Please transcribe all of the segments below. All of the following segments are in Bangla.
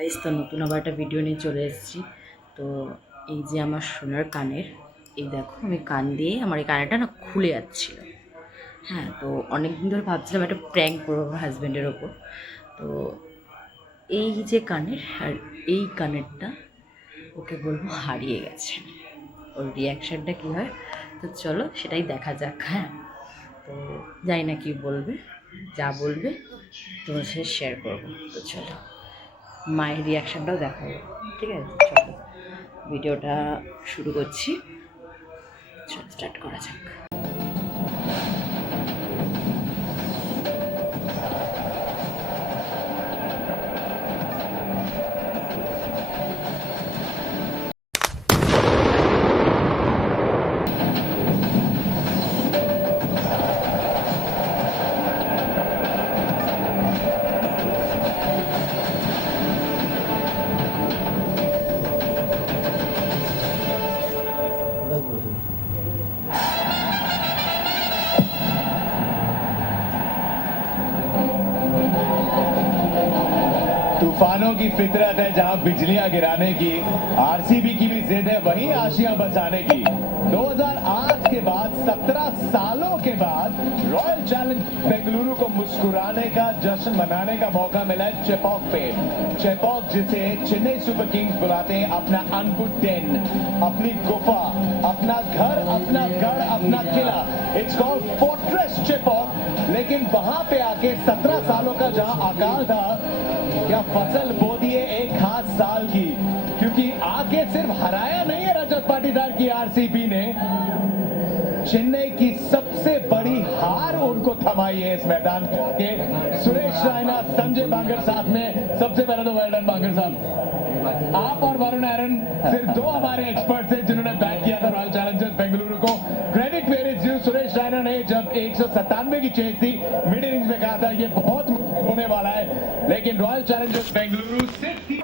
গাইস, তো নতুন আবার একটা ভিডিও নিয়ে চলে এসেছি। তো এই যে আমার সোনার কানের, এই দেখো আমি কান দিয়ে আমার এই কানেরটা না খুলে যাচ্ছিল। হ্যাঁ, তো অনেকদিন ধরে ভাবছিলাম একটা প্র্যাঙ্ক করবো আমার হাজব্যান্ডের ওপর। তো এই যে কানের আর এই কানেরটা ওকে বলবো হারিয়ে গেছে। ওর রিয়াকশানটা কী হয়, তো চলো সেটাই দেখা যাক। হ্যাঁ, তো জানি না কী বলবে, যা বলবে তোমার সাথে শেয়ার করবো। তো চলো মায়ের রিয়াকশানটাও দেখাবো, ঠিক আছে? চলো ভিডিওটা শুরু করছি, চলো স্টার্ট করা যাক। तूफानों की फितरत है जहां बिजलियां गिराने की, आरसीबी की भी जिद है वहीं आशियां बसाने की। 2008 के बाद 17 सालों के बाद रॉयल चैलेंज बेंगलुरु को मुस्कुराने का जश्न मनाने का मौका मिला है चेपॉक पे। चेपॉक जिसे चेन्नई सुपर किंग्स बुलाते हैं अपना अनपुट डेन, अपनी गुफा, अपना घर, अपना गढ़, अपना किला। It's called fortress Chepauk. लेकिन वहां पे आके 17 सालों का जहां अकाल था, क्या फसल बो दिए एक खास साल की। क्योंकि आके सिर्फ हराया नहीं है रजत पाटीदार की आरसीबी ने, चेन्नई की सबसे बड़ी हार उनको थमाई है इस मैदान के। सुरेश रैना, संजय बांगर साथ में। सबसे पहले तो वेल डन बांगर साहब। आप और वरुण एरन सिर्फ दो हमारे एक्सपर्ट्स हैं जिन्होंने बैट किया था रॉयल चैलेंजर्स बेंगलुरु को। Credit where is due. Suresh Raina ने जब 197 की चेज थी मिड इनिंग्स में कहा था ये बहुत होने वाला है, लेकिन रॉयल चैलेंजर्स बेंगलुरु सिर्फ কি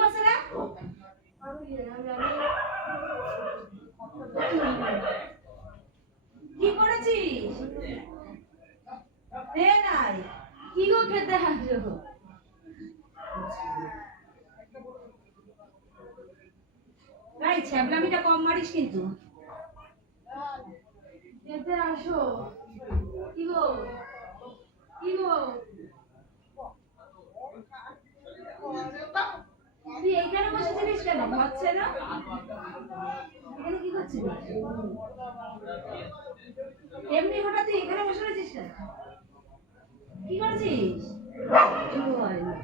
করছে রে? কি করেছিস? দে নাই। কি গো খেতে আসো? ভাই ছ্যাবলামিটা কম মারিস কিন্তু। খেতে আসো। কি গো? কি গো? তুই এইখানে বসেছিলিস কেন? হচ্ছে না? এখানে কি করছিস? এমনি হঠাৎ তুই এখানে বসে রয়েছিস কেন? কি করেছিস? শুরু হয়নি।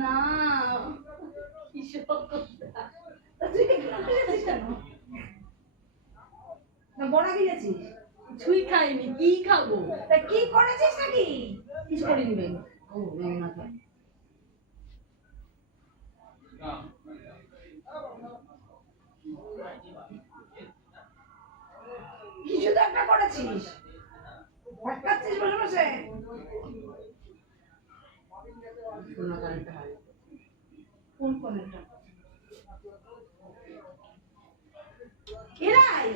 না, কিসব কথা। তুই এখানে বসেছিস কেন? না বড়া গিয়েছিস? ছুঁই খাইনি, কি খাবো? তা কি করেছিস নাকি? কিছু করিনি বেং। ও বেং না খা। কিছু তো একটা করেছিস। ভটকাচ্ছিস বসে বসে। কোন কারেন্টটা হয়? কোন কারেন্টটা? এরাই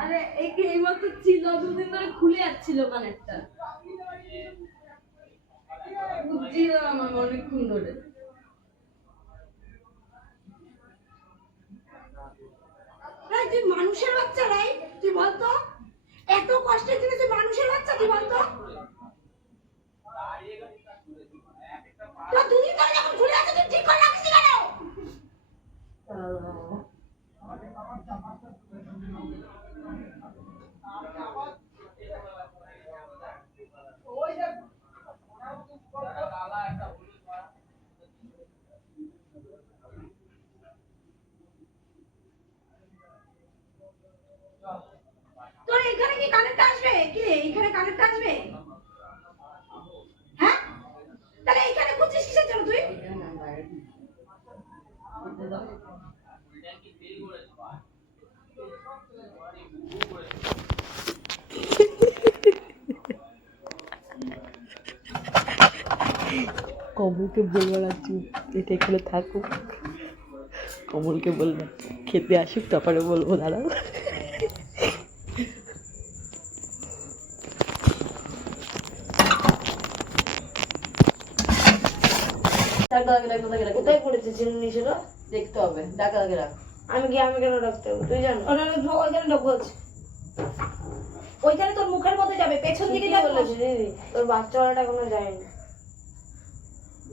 আরে এই মতো ছিল, দুদিন ধরে খুলে যাচ্ছিল কানেরটা। বুঝছিল আমার অনেকক্ষণ ধরে। তুই মানুষের বাচ্চা নাই, তুই বলতো এত কষ্টের জিনিস তুই মানুষের বাচ্চা, তুই বলতো তো দুদিন ধরে যখন খুলে আছে তুই ঠিক করে রাখিস কেন? তোর এখানে কি কানেক্ট আসবে? কি রে, এখানে কানেক্ট আসবে? কমলকে বলবো না চুপ, এটা এখানে থাকুক, কমলকে বলবো খেতে আসুক, তারপরে বলবো দাঁড়াও। কোথায় পড়েছে জিনিসগুলো? দেখতে হবে, ডাকা ডাকে রাখ। আমি কেন রাখতে হবে তুই জানো? ওইখানে ঢোকো, ওইখানে তোর মুখের মধ্যে যাবে, পেছন দিকে যাবে। বলেছি দিদি, তোর বাচ্চাওয়ালাটা এখনো যায়নি।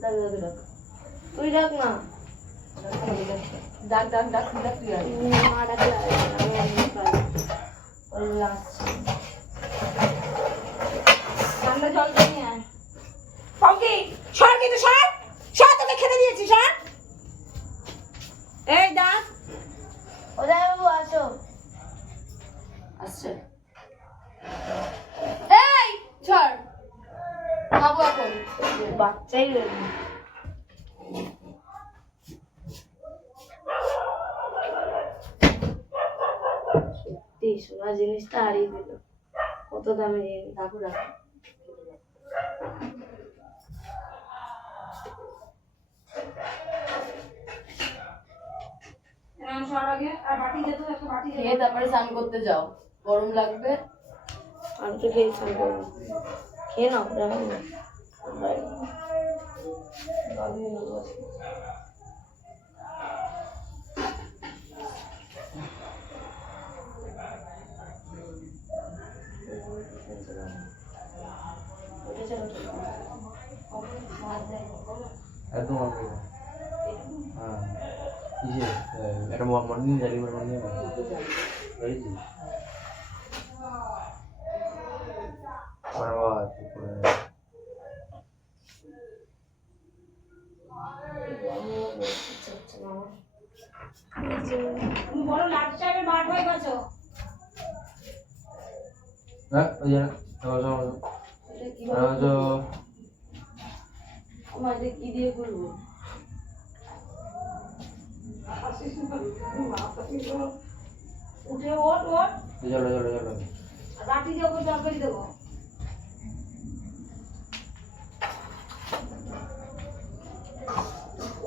ডাকা ডাকে রাখ। তুই ডাক না। ডাক ডাক ডাক ডাক তুই আয়। মা ডাকলে আসবে না, আমি এমনি পারি। বললে আসছে। ঠান্ডা জল দিয়ে নিয়ে আয়। পঙ্কি, সর কিন্তু সর। সর, তোকে খেতে দিয়েছি, সর। এই ডাক। ওদের বাবু আসো। আসছে। এই ছাড়, খাবো এখন। বাচ্চাই রয়েছে। সত্যি সোনা জিনিসটা হারিয়ে দিল, কত দামে জিনিস। ডাকু ডাক। খেয়ে তারপরে স্নান করতে যাও, গরম লাগবে। আমি তো খেয়ে স্নান করবো। খেয়ে নাও, দেখো না। একদম অল্প। হ্যাঁ ইয়ে একটা মর্নিং জারি মর্নিং বুঝেছি তুমি বড় লাট সাহেবের মাঠ হয়ে গেছো। হ্যাঁ ওই জানা আমাদের কি দিয়ে করবো? উঠে ওঠ ওঠ, চলো চলো চলো লাঠি দিয়ে ওকে তরকারি দেবো।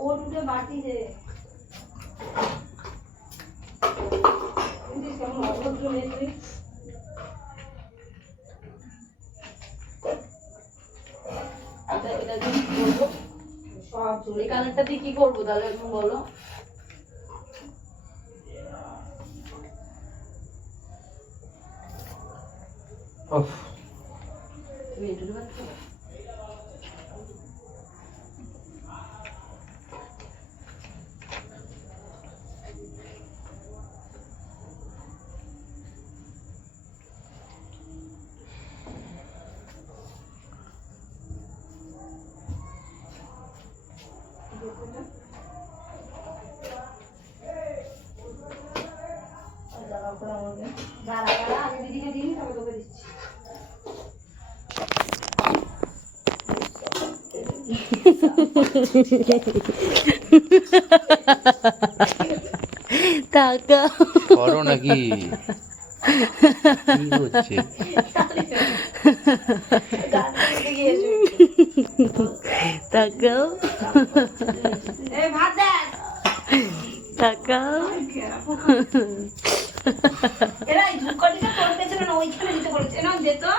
ওঠ, উঠে বাটি দে। কেমন অভদ্র মেয়ে তুই। এটা দিয়ে কি করবো? সব এই কানেরটা দিয়ে কি করবো তাহলে এখন বলো? ওফ তুমি এটুকু পাচ্ছো? দাঁড়া দাঁড়া, আগে দিদিকে দিন, তারপর তোকে দিচ্ছি। টাকা করো নাকি কি হচ্ছে টাকাও এই ভাত দেন। টাকাও এরা এই ঝুঁকটিটা তোর পেছনে না, ওইখানে দিতে বলেছে না, দে তো।